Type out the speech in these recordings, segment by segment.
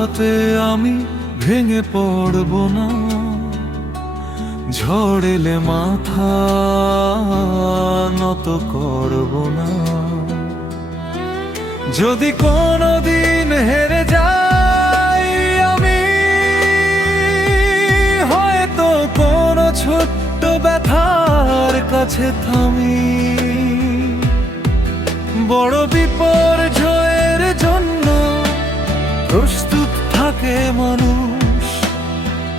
আঘাতে আমি ভেঙে পড়ব না, ঝড় এলে মাথা নত করব না। যদি কোনোদিন হেরে যাই আমি, হয়তো কোনো ছোট্ট ব্যথার কাছে থামি, বড় বিপর্যয়ের জন্য প্রস্তুত থাকে মানুষ।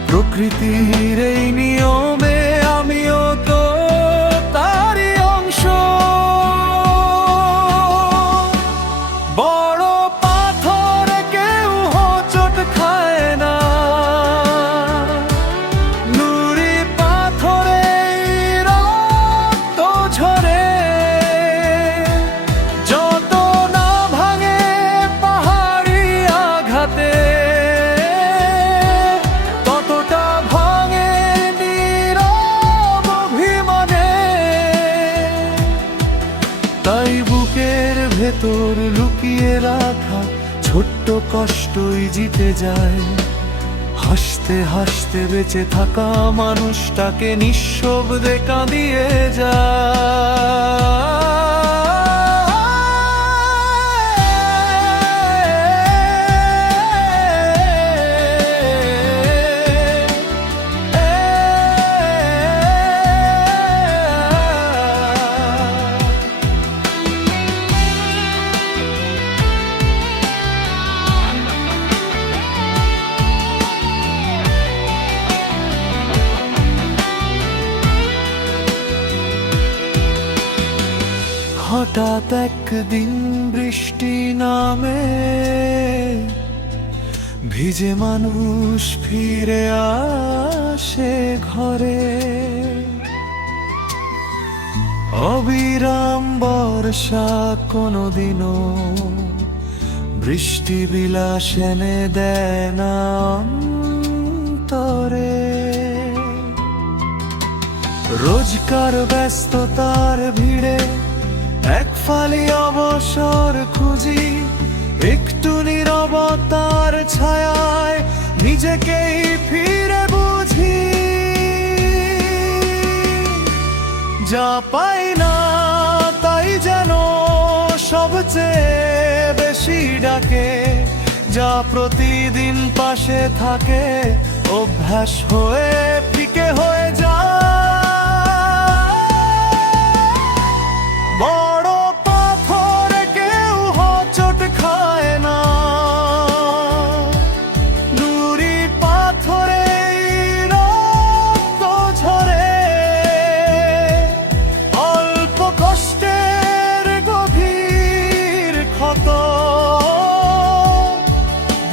প্রকৃতির এই নিয়মে আমিও তো তারই অংশ। বড় পাথর কেউ হোঁচট খায় না, নুড়ি পাথরে রক্ত ঝরে। যত না ভাঙে পাহাড়ি আঘাতে, ততটা ভাঙে নীরব অভিমানে। তাই বুকের ভেতর লুকিয়ে রাখা ছোট্ট কষ্টই জিতে যায়। হাসতে হাসতে বেঁচে থাকা মানুষটাকে নিঃশব্দে কাঁদিয়ে যায়। হঠাৎ একদিন বৃষ্টি নামে, ভিজে মানুষ ফিরে আসে ঘরে। অবিরাম বর্ষা কোনোদিনও বৃষ্টি বিলাস এনে দেয় না অন্তরে। রোজকার ব্যস্ততার ভিড়ে এক ফালি অবসর খুঁজি, একটু নীরবতার ছায়ায় নিজেকেই ফিরে বুঝি। যা পাই না তাই যেন সবচেয়ে বেশি ডাকে, যা প্রতিদিন পাশে থাকে অভ্যাস হয়ে ফিকে হয়ে যায়। বড় পাথর কেউ হোঁচট খায় না, নুড়ি পাথরে রক্ত ঝরে। অল্প কষ্টের গভীর ক্ষত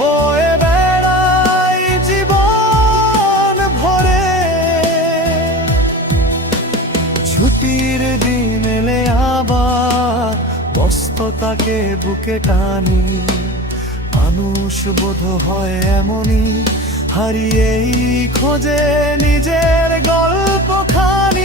বয়ে বেড়ায় জীবন ভরে। ছুটির দিন এলে আবার ব্যস্ততাকে বুকে টানি। মানুষ বোধ হয় এমনই, হারিয়েই খোঁজে নিজের গল্পখানি।